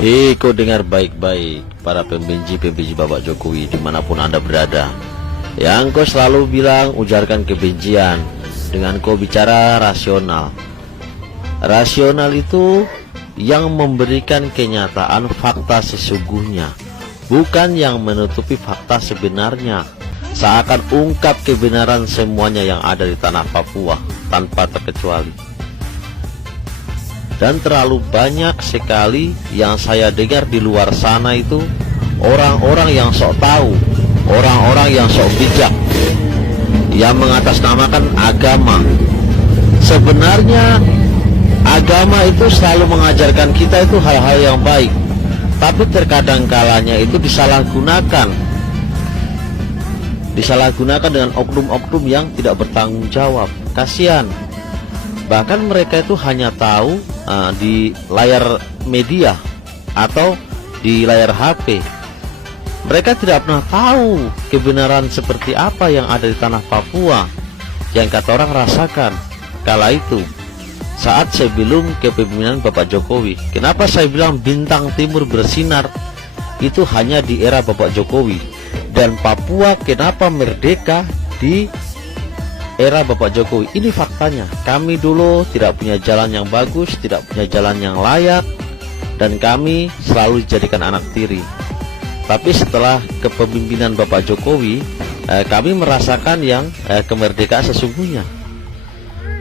Hei, kau dengar baik-baik, para pembenci-pembenci Bapak Jokowi dimanapun Anda berada. Yang kau selalu bilang ujarkan kebencian dengan kau bicara rasional. Rasional itu yang memberikan kenyataan fakta sesungguhnya, bukan yang menutupi fakta sebenarnya. Seakan ungkap kebenaran semuanya yang ada di tanah Papua tanpa terkecuali. Dan terlalu banyak sekali yang saya dengar di luar sana itu orang-orang yang sok tahu, orang-orang yang sok bijak, yang mengatasnamakan agama. Sebenarnya agama itu selalu mengajarkan kita itu hal-hal yang baik, tapi terkadang kalanya itu disalahgunakan dengan oknum-oknum yang tidak bertanggung jawab. Kasihan. Bahkan mereka itu hanya tahu di layar media atau di layar HP. Mereka tidak pernah tahu kebenaran seperti apa yang ada di tanah Papua yang kata orang rasakan kala itu saat sebelum kepemimpinan Bapak Jokowi. Kenapa saya bilang bintang timur bersinar itu hanya di era Bapak Jokowi, dan Papua kenapa merdeka di era Bapak Jokowi? Ini faktanya. Kami dulu tidak punya jalan yang bagus, tidak punya jalan yang layak, dan kami selalu dijadikan anak tiri. Tapi setelah kepemimpinan Bapak Jokowi, kami merasakan yang kemerdekaan sesungguhnya.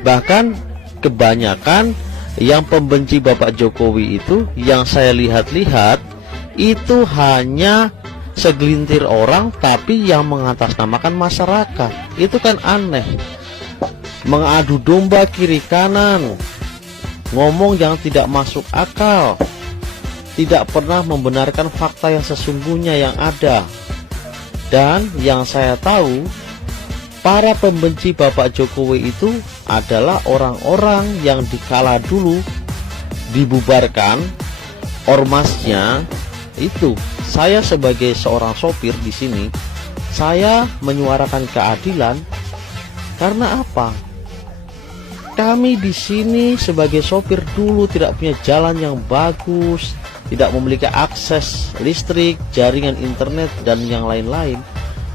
Bahkan kebanyakan yang pembenci Bapak Jokowi itu, yang saya lihat-lihat itu hanya segelintir orang, tapi yang mengatasnamakan masyarakat. Itu kan aneh. Mengadu domba kiri kanan, ngomong yang tidak masuk akal, tidak pernah membenarkan fakta yang sesungguhnya yang ada. Dan yang saya tahu, para pembenci Bapak Jokowi itu adalah orang-orang yang dikala dulu dibubarkan ormasnya. Itu saya sebagai seorang sopir di sini, saya menyuarakan keadilan karena apa? Kami di sini sebagai sopir dulu tidak punya jalan yang bagus, tidak memiliki akses listrik, jaringan internet dan yang lain-lain.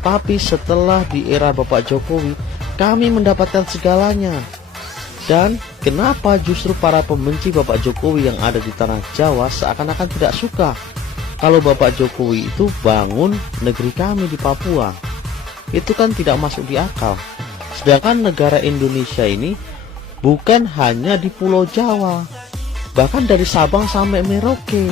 Tapi setelah di era Bapak Jokowi, kami mendapatkan segalanya. Dan kenapa justru para pembenci Bapak Jokowi yang ada di tanah Jawa seakan-akan tidak suka kalau Bapak Jokowi itu bangun negeri kami di Papua? Itu kan tidak masuk di akal. Sedangkan negara Indonesia ini bukan hanya di Pulau Jawa, bahkan dari Sabang sampai Merauke.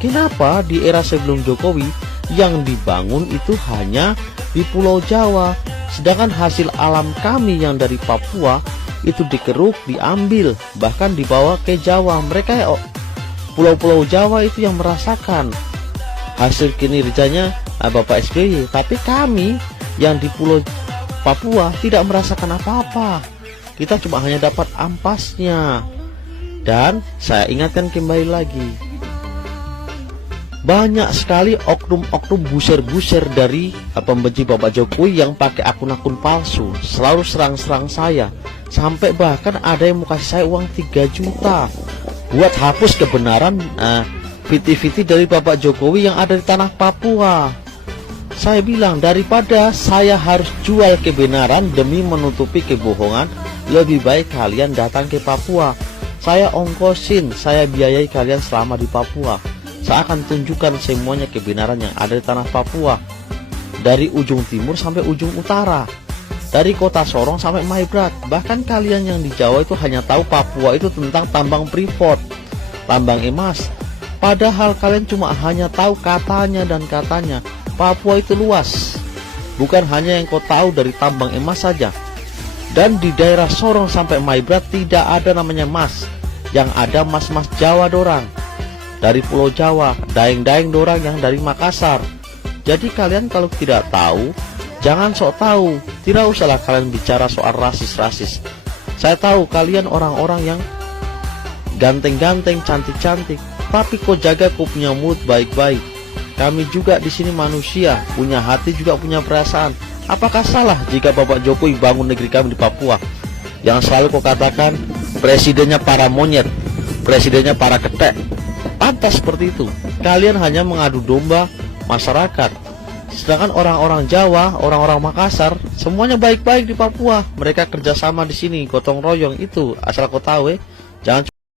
Kenapa di era sebelum Jokowi yang dibangun itu hanya di Pulau Jawa, sedangkan hasil alam kami yang dari Papua itu dikeruk, diambil, bahkan dibawa ke Jawa? Mereka pulau-pulau Jawa itu yang merasakan hasil kinerjanya Bapak SBY, tapi kami yang di Pulau Papua tidak merasakan apa-apa. Kita cuma hanya dapat ampasnya. Dan saya ingatkan kembali lagi, banyak sekali oknum-oknum buser-buser dari pembenci Bapak Jokowi yang pakai akun-akun palsu, selalu serang-serang saya. Sampai bahkan ada yang mau kasih saya uang 3 juta buat hapus kebenaran viti-viti dari Bapak Jokowi yang ada di tanah Papua. Saya bilang, daripada saya harus jual kebenaran demi menutupi kebohongan, lebih baik kalian datang ke Papua. Saya ongkosin, saya biayai kalian selama di Papua. Saya akan tunjukkan semuanya kebenaran yang ada di tanah Papua, dari ujung timur sampai ujung utara, dari kota Sorong sampai Maibrat. Bahkan kalian yang di Jawa itu hanya tahu Papua itu tentang tambang Freeport, tambang emas. Padahal kalian cuma hanya tahu katanya dan katanya. Papua itu luas, bukan hanya yang kau tahu dari tambang emas saja. Dan di daerah Sorong sampai Maibrat tidak ada namanya emas. Yang ada mas-mas Jawa dorang, dari Pulau Jawa, daeng-daeng dorang yang dari Makassar. Jadi kalian kalau tidak tahu, jangan sok tahu. Tidak usahlah kalian bicara soal rasis-rasis. Saya tahu kalian orang-orang yang ganteng-ganteng, cantik-cantik, tapi kau jaga kau punya mood baik-baik. Kami juga di sini manusia, punya hati juga punya perasaan. Apakah salah jika Bapak Jokowi bangun negeri kami di Papua? Yang selalu kau katakan presidennya para monyet, presidennya para ketek. pantas seperti itu. Kalian hanya mengadu domba masyarakat. Sedangkan orang-orang Jawa, orang-orang Makassar, semuanya baik-baik di Papua. Mereka kerjasama di sini, gotong royong itu. Asal kau tahu, jangan